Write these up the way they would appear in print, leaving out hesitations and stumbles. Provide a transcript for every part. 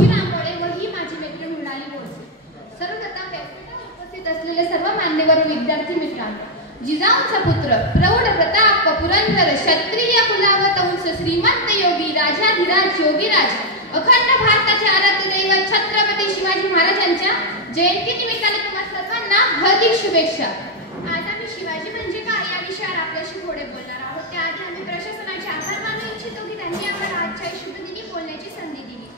उशिरामुळे व ही माझी मैत्रीण मिळाली होती. सर्वप्रथम व्यासपीठावर उपस्थित असलेले सर्व मान्यवर विद्यार्थी मित्रांनो, जिजाऊंचा पुत्र प्रौढ प्रताप पुरंदर क्षत्रिय कुलावत अंश श्रीमंत योगी राजाधिराज योगीराज अखंड भारताचे आराध्य दैवत छत्रपती शिवाजी महाराजांच्या जयंती निमित्ताने तुम्हा सर्वांना हार्दिक शुभेच्छा. आज आम्ही शिवाजी म्हणजे काय या विषयावर आपल्याशी थोडे बोलणार आहोत. त्याआधी आम्ही प्रशासनाचे आभार मानू इच्छितो की त्यांनी आम्हाला आजच्या शुभ दिनी बोलण्याची संधी दिली.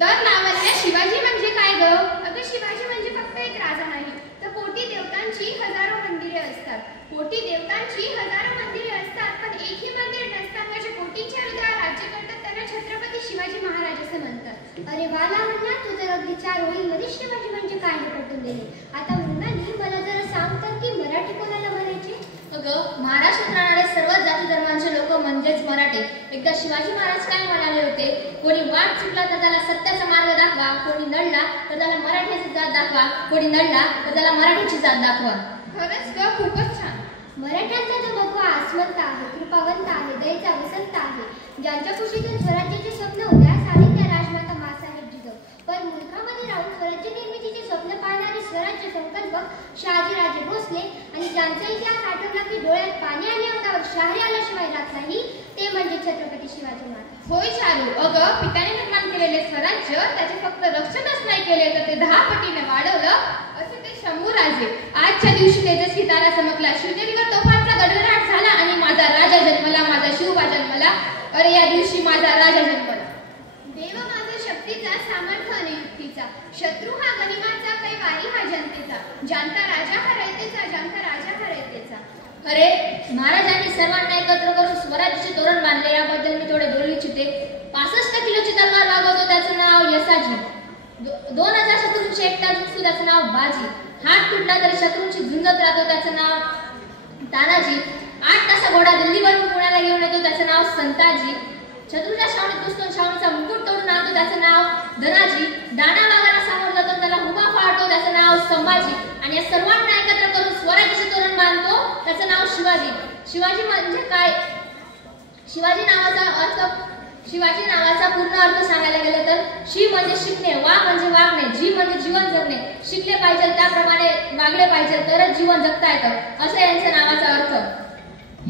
तर लावण्या, शिवाजी म्हणजे काय ग? अगं, शिवाजी म्हणजे फक्त एक राजा नाही, तर कोटी देवतांची हजारो मंदिरे असतात. कोटी देवतांची हजारो मंदिरे असतात, पण एकही मंदिर नसताना जे कोटींच्या हृदयात राज्य करतात त्यांना छत्रपती शिवाजी महाराज असे म्हणतात. अरे वा लावण्या, तू जर अगदी 4 ओळींमध्ये शिवाजी म्हणजे काय हे पटवून दिले. आता मुलांनी मला जरा सांगतात की मराठी कोणाला म्हणायचे? अगं, महाराष्ट्रात राहणारे सर्व जाती धर्मांचे लोक म्हणजेच मराठे. एकदा शिवाजी महाराज काय म्हणाले होते, कोणी वाट चुकला तर त्याला सत्याचा मार्ग दाखवा, कोणी नडला तर त्याला मराठीची जात दाखवा, कोणी नडला तर त्याला मराठीची जात दाखवा. खरंच ग, खूपच छान. मराठ्यांचा जो भगवा आसमंत आहे, कृपावंत आहे, दयेचा वसंत आहे, ज्यांच्या कुशीतून स्वराज्याचे स्वप्न उद्यास आले त्या राजमाता मासाहेब जिजाऊ. पण मुलखामध्ये राहून स्वराज्य निर्मितीचे स्वप्न पाहणारे स्वराज्य संकल्पक शहाजीराजे भोसले आणि ज्यांचा इतिहास आठवला की डोळ्यात पाणी आणि अंगावर शहारे आल्याशिवाय राहत नाही, ते म्हणजे छत्रपती शिवाजी महाराज. होय चालू. अगं, पित्याने निर्माण केलेले स्वराज्य त्याचे फक्त रक्षणच नाही केले तर ते 10 पटीने वाढवलं असे ते शंभूराजे. आजच्या दिवशी तेजस्वी तारा चमकला, शिवनेरीवर तोफांचा गडगडाट झाला आणि माझा राजा जन्मला, माझा शिवबा जन्मला. अरे, या दिवशी माझा राजा जन्मला. देव माझा शक्तीचा, सामर्थ्य आणि युक्तीचा, शत्रू हा गनिमाचा, कैवारी हा जनतेचा, जानता राजा हा रयतेचा, जानता राजा हा रयतेचा. अरे, महाराजांनी सर्वांना एकत्र करून स्वराज्याचे तोरण बांधले, याबद्दल मी थोडे बोलू इच्छिते. 65 किलोची तलवार वागवतो त्याचं नाव यसाजी. 2000 शत्रूंची एकटा जिंकतो त्याचं नाव बाजी. हात तुटला तरी शत्रूंची झुंजत राहतो त्याचं नाव तानाजी. 8 तासा घोडा दिल्लीवरून पुण्याला घेऊन येतो त्याचं नाव संताजी. शत्रूच्या छावणीत घुसतो, छावणीचा मुकुट तोडून आणतो त्याचं नाव धनाजी. दाणा वागाला सामोर जातो, त्याला हुबा फाडतो त्याचं नाव संभाजी. आणि या सर्वांना एकत्र करून स्वराज्याचे तोरण बांधतो त्याचं नाव शिवाजी. शिवाजी म्हणजे काय? शिवाजी नावाचा पूर्ण अर्थ सांगायला गेलं तर शि म्हणजे शिकणे, वा म्हणजे वागणे, जी म्हणजे जीवन जगणे. शिकले पाहिजे त्याप्रमाणे वागले पाहिजे तरच जीवन जगता येतं, असं यांच्या नावाचा अर्थ.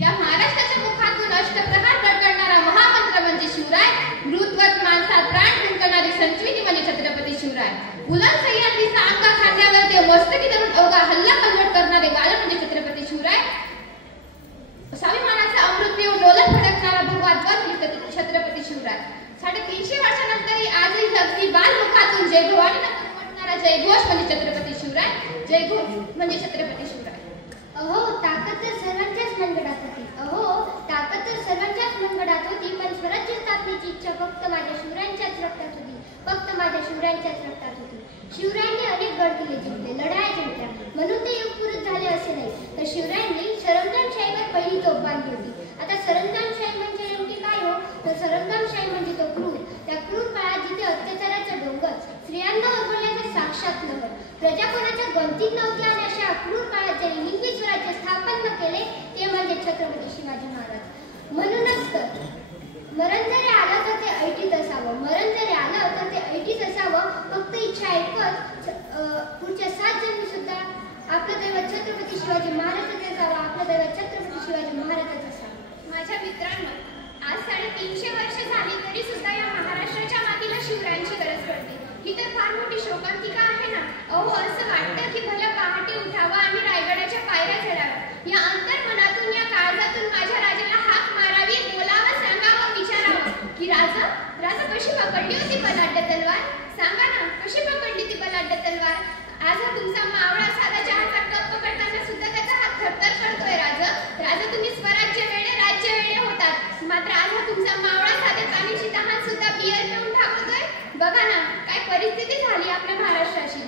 या महाराष्ट्राच्या मुखातून अष्टप्रहार कडकडणारा महामंत्र म्हणजे शिवराय. मृतवत माणसात प्राण फुंकणारी संजीवनी म्हणजे छत्रपती शिवराय. बुलंद सह्याद्रीचा अंगा खांद्यावर ते मस्तकी धरून अवघा हल्ला कलवट करणारे बाळ म्हणजे छत्रपती शिवराय. स्वाभिमानाचा अमृत पिऊन डोलत फडकणारा भगवा ध्वज छत्रपती शिवराय. 350 वर्षानंतरही आजही अगदी बालमुखातून जय भवानी म्हणणारा जयघोष म्हणजे छत्रपती शिवराय. जयघोष म्हणजे छत्रपती शिवराय. अहो, ताकद तर सर्वांच्याच मनगडात होती. अहो, ताकद तर सर्वांच्याच मनगडात होती, पण स्वराज्य स्थापनेची इच्छा फक्त माझ्या शिवरायांच्याच रक्तात होती, फक्त माझ्या शिवरायांच्याच रक्तात होती. शिवरायांनी अनेक गड किल्ले जिंकले, लढाया जिंकल्या, म्हणून ते युग पुरुष झाले असे नाही, तर शिवरायांनी सरंजामशाहीवर पहिली तोफ बांधली होती. आता सरंजामशाही म्हणजे नेमकी काय हो? तर सरंजामशाही म्हणजे तो क्रूर, त्या क्रूर काळात जिथे अत्याचाराचा डोंगर, स्त्रियांना उरवण्याचा साक्षात नगर, प्रजा कोणाच्या गमतीत नव्हती आणि अशा क्रूर काळात ज्यांनी हिंदवी स्वराज्य स्थापन केले ते म्हणजे छत्रपती शिवाजी महाराज. म्हणूनच तर मरण जरी आलं तर ते ऐटीत असावं, मरण जरी आलं तर ते ऐटीत असावं. फक्त इच्छा एकच, पुढच्या 7 जन्मी सुद्धा आपलं दैवत छत्रपती शिवाजी महाराजच असावं, आपलं दैवत छत्रपती शिवाजी महाराजच असावं. माझ्या मित्रांनो, आज 350 वर्ष झाली तरी सुद्धा या महाराष्ट्राच्या मातीला शिवरायांची गरज पडते. ही तर फार मोठी शोकांतिका आहे ना. अहो, असं वाटतं की भलं पहाटे उठावं आणि रायगडाच्या पायऱ्या चढाव्या. या अंतर्मनातून, या काळजातून माझ्या राजाला हाक मारावी, बोलावं, सांगावं, विचारावं की राजा कशी पकडली होती बलाढ्य तलवार? सांगा ना, कशी पकडली ती बलाढ्य तलवार? आज हा तुमचा मावळा साधा चहाचा कप पकडताना सुद्धा त्याचा हात थरथर करतोय. राजा तुम्ही स्वराज्य वेळे, राज्य वेळे होतात, मात्र आज हा तुमचा मावळा साध्या पाण्याची तहान सुद्धा बियर पिऊन ठाकतोय. बघा ना, काय परिस्थिती झाली आपल्या महाराष्ट्राची.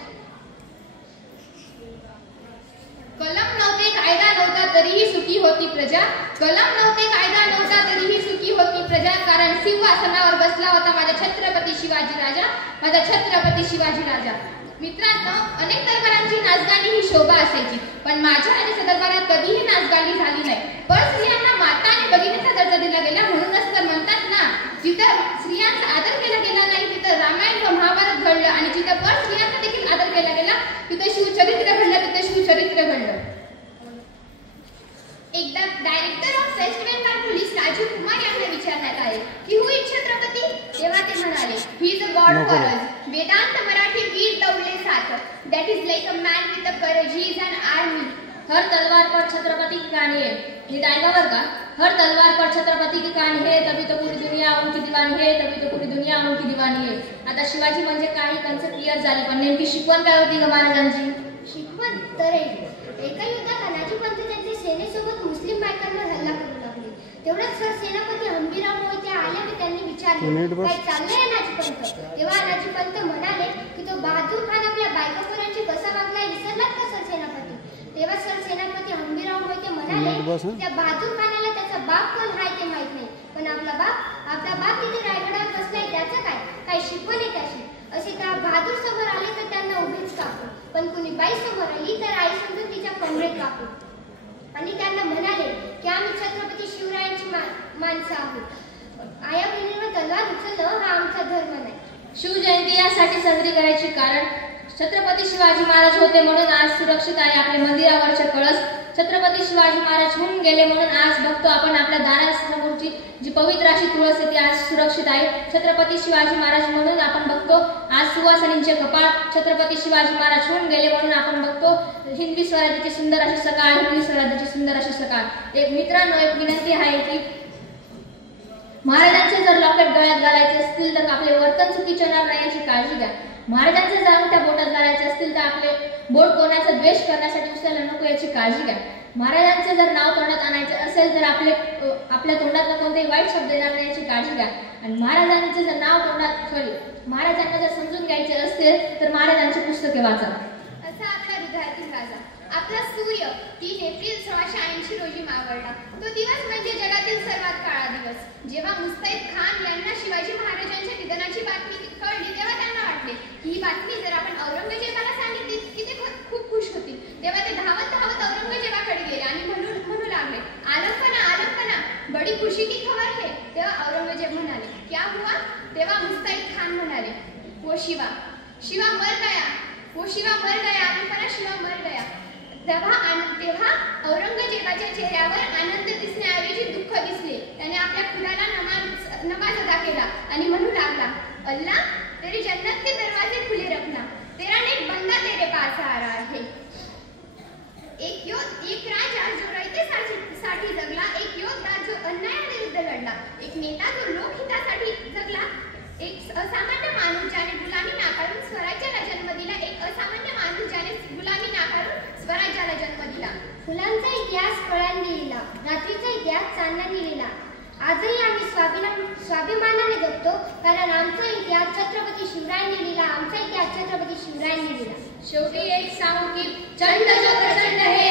कलम नव्हते, कायदा नव्हता, तरीही सुखी होती प्रजा. कलम नव्हते, कायदा नव्हता, तरीही सुखी होती प्रजा. कारण सिंहासनावर बसला होता माझा छत्रपती शिवाजी राजा, माझा छत्रपती शिवाजी राजा. मित्रांनो, अनेक दरबारांची नाचगाणी ही शोभा असायची, पण माझ्या राजाच्या दरबारात कधीही नाचगाणी झाली नाही. पण स्त्रियांना माता आणि भगिनीचा दर्जा दिला गेला. म्हणूनच तर म्हणतात ना, जिथं स्त्रियांचा आदर केला गेला नाही तिथं जिथं रामायण व महाभारत घडलं आणि जिथं पर स्त्रियांचा देखील आदर केला गेला, तिथं शिवचरित्र घडलं, तिथं शिवचरित्र घडलं. एकदा director of West Bengal police Rajiv Kumar यांना विचारण्यात आले की हु इज छत्रपती, तेव्हा ते म्हणाले he is a god for us. वेदांत मराठी वीर दौडले साथ, that is like a man with a courage, he is an army. हर तलवार पर छत्रपति की कहानी है. ये डायलॉग का हर तलवार पर छत्रपति की कहाणी है, तभी तो पूरी दुनिया उनकी दीवानी है, तभी तो पूरी दुनिया उनकी दीवानी है. आता शिवाजी म्हणजे काही कन्सेप्ट क्लिअर झाले, पण नेमकी शिकवण काय होती ग महाराजांची? शिकवण तर एका युद्धात अनाजी पंत त्यांच्या सेनेसोबत मुस्लिम बायकांवर हल्ला करू लागले. तेवढ्यात सेनापती हंबीराव मोहिते आले आणि त्यांनी विचारले काय चाललंय अनाजी पंत. तेव्हा अनाजी पंत म्हणाले की तो बहादूर खान आपल्या बायकापुरांची कसा वागलाय विसरलात का सर सेनापती. तेव्हा सर सेनापती हंबीराव मोहिते म्हणाले त्या बहादूर खानाला त्याचा बाप कोण हाय ते माहित नाही, पण आपला बाप तिथे रायगडावर बसलाय त्याचं काय शिकवण आहे त्याची. असे त्या बहादूर समोर आले तर त्यांना उभेच कापू, पण कुणी बाई समोर आली तर आई समजून तिच्या कमरेत कापू आणि त्यांना म्हणाले की आम्ही छत्रपती शिवरायांची माणसं आहोत. आया बहिणीवर तलवार उचलणं हा आमचा धर्म नाही. शिवजयंती यासाठी साजरी करायची कारण छत्रपती शिवाजी महाराज होते म्हणून आज सुरक्षित आहे आपले मंदिरावरचे कळस. छत्रपती शिवाजी महाराज होऊन गेले म्हणून आज बघतो आपण आपल्या दारासमोरची जी पवित्र अशी तुळस आहे ती आज सुरक्षित आहे. छत्रपती शिवाजी महाराज म्हणून आपण बघतो आज सुवासिनींचे कपाळ. छत्रपती शिवाजी महाराज होऊन गेले म्हणून आपण बघतो हिंदवी स्वराज्याची सुंदर अशी सकाळ, हिंदवी स्वराज्याची सुंदर अशी सकाळ. एक मित्रांनो एक विनंती आहे की महाराजांचे जर लॉकेट गळ्यात घालायचे असतील तर आपले वर्तन चुकीचे होणार नाही याची काळजी घ्या. महाराजांचे जर अंगठ्या बोटात घालायचे असतील तर आपले बोट कोणाचा द्वेष करण्यासाठी उचलायला नको याची काळजी घ्या. महाराजांचे जर नाव तोंडात आणायचे असेल तर आपल्या तोंडातला कोणताही वाईट शब्द येणार नाही याची काळजी घ्या. आणि महाराजांचे जर नाव तोंडात महाराजांना जर समजून घ्यायचे असतील तर महाराजांची पुस्तके वाचा. असा आपला हृदयातील राजा आपला सूर्य 3 एप्रिल 1680 रोजी मावळला. तो दिवस म्हणजे जगातील सर्वात काळा दिवस. जेव्हा मुस्तैद खान यांना शिवाजी महाराजांच्या निधनाची बातमी कळली तेव्हा त्यांना वाटले की ही बातमी जर आपण औरंगजेबाला सांगितली की ते खूप खुश होतील. तेव्हा ते धावत औरंगजेबाकडे गेले आणि म्हणू लागले आलमपना आलमपना बडी खुशी की खबर है. तेव्हा औरंगजेब म्हणाले क्या हुआ. तेव्हा मुस्तैद खान म्हणाले वो शिवा मर गया, वो शिवा मर गया, आलमपना शिवा मर गया. तेव्हा औरंगजेबाच्या चेहऱ्यावर आनंद दिसण्याऐवजी दुःख दिसले. त्याने आपल्या खुदाला नमाज अदा केला आणि म्हणू लागला अल्लाह तेरी जन्नत के दरवाजे खुले रखना, तेरा नेक बंदा तेरे पास आ रहा है. एक राजा जो रयतेसाठी जगला, एक योद्धा जो अन्यायाविरुद्ध लढला, एक नेता जो लोकहितासाठी जगला, एक असामान्य माणूस ज्याने गुलामी नाकारून स्वराज्याला जन्म दिला, एक असामान्य माणूस ज्याने गुलामी नाकारून स्वराज्याला जन्म दिला. फुलांचा इतिहास फळांनी लिहिला, रात्रीचा इतिहास चांदण्याने लिहिला. आजही आम्ही स्वाभिमानाने जगतो कारण आमचा इतिहास छत्रपती शिवरायांनी लिहिला, आमचा इतिहास छत्रपती शिवरायांनी लिहिला. शेवटी एक सांगू की चंड जो प्रचंड है